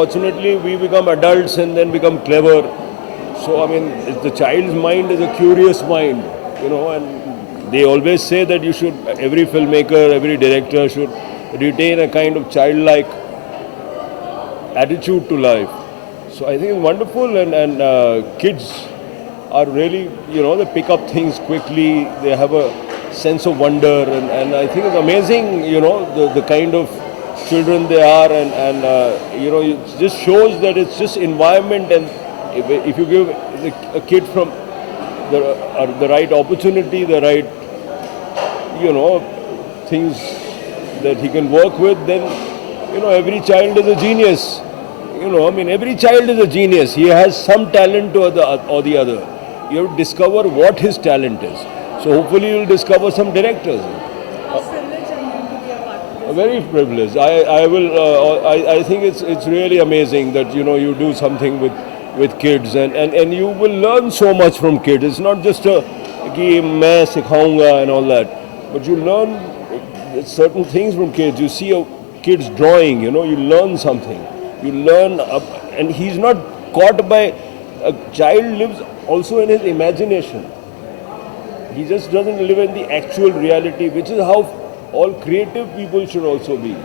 unfortunately we become adults and then become clever. So I mean, the child's mind is a curious mind, and they always say that every filmmaker, every director should retain a kind of childlike attitude to life. So I think it's wonderful, and kids are really, they pick up things quickly. They have a sense of wonder, and I think it's amazing, the kind of children they are, and it just shows that it's just environment, and if you give a kid from the right opportunity, the right, things that he can work with, then, every child is a genius. Every child is a genius. He has some talent or the other. You have to discover what his talent is. So hopefully you'll discover some directors. How privileged are you to be a part of this? Very privileged. I think it's really amazing that you do something with kids, and you will learn so much from kids. It's not just a game, main sikhaunga and all that, but you learn certain things from kids. You see a kid's drawing, you learn something. You learn, and he's not caught by. A child lives also in his imagination. He just doesn't live in the actual reality, which is how all creative people should also be.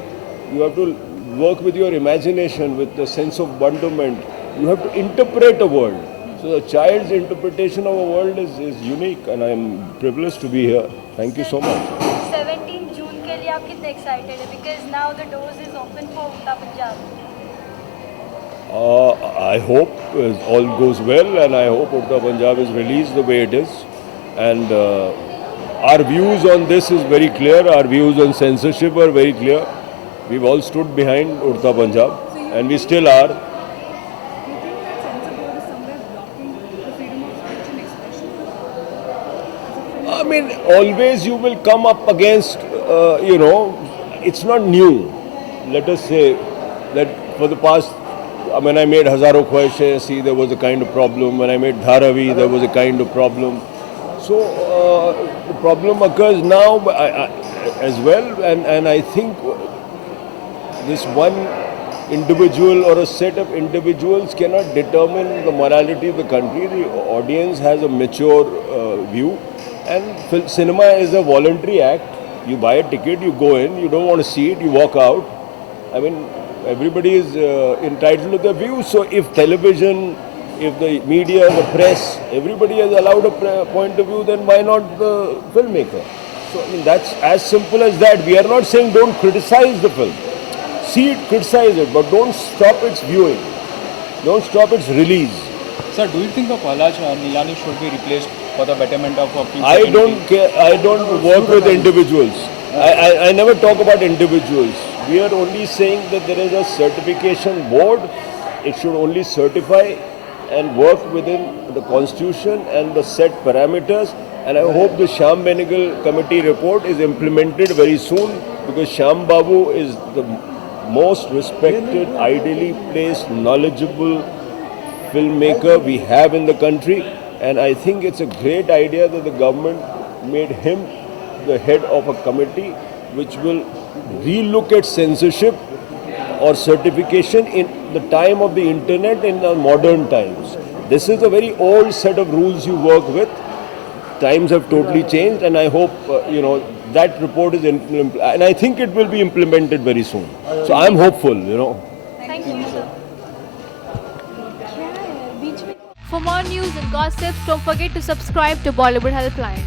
You have to work with your imagination, with the sense of wonderment. You have to interpret a world. So the child's interpretation of a world is unique, and I am privileged to be here. Thank you so much. 17 June के लिए आप कितने excited है? Because now the doors is open for Uttar Punjab. I hope all goes well, and I hope Uttar Punjab is released the way it is. And our views on this is very clear. Our views on censorship are very clear. We've all stood behind Uttar Punjab, and we still are. Do you think that censor board is somewhere blocking the freedom of speech and expression? I mean, always you will come up against, it's not new. Let us say that for the past, when I made Hazaro Khwaishein, there was a kind of problem. When I made Dharavi, there was a kind of problem. So the problem occurs now as well, and I think this one individual or a set of individuals cannot determine the morality of the country. The audience has a mature view, and cinema is a voluntary act. You buy a ticket, you go in, you don't want to see it, you walk out. I mean, everybody is entitled to their views. So if television, if the media, the press, everybody has allowed a point of view, then why not the filmmaker? So I mean, that's as simple as that. We are not saying don't criticize the film. See it, criticize it, but don't stop its viewing. Don't stop its release. Sir, do you think the Pahlaj Nilani should be replaced for the betterment of a future? I don't care. I don't work with individuals. I never talk about individuals. We are only saying that there is a certification board. It should only certify and work within the constitution and the set parameters. And I hope the Shyam Benegal committee report is implemented very soon, because Shyam Babu is the most respected, ideally placed, knowledgeable filmmaker we have in the country. And I think it's a great idea that the government made him the head of a committee which will relook at censorship or certification in the time of the internet in the modern times. This is a very old set of rules you work with. Times have totally changed, and I hope that report is implemented, and I think it will be implemented very soon. So I'm hopeful. Thank you, sir. For more news and gossips, don't forget to subscribe to Bollywood Helpline.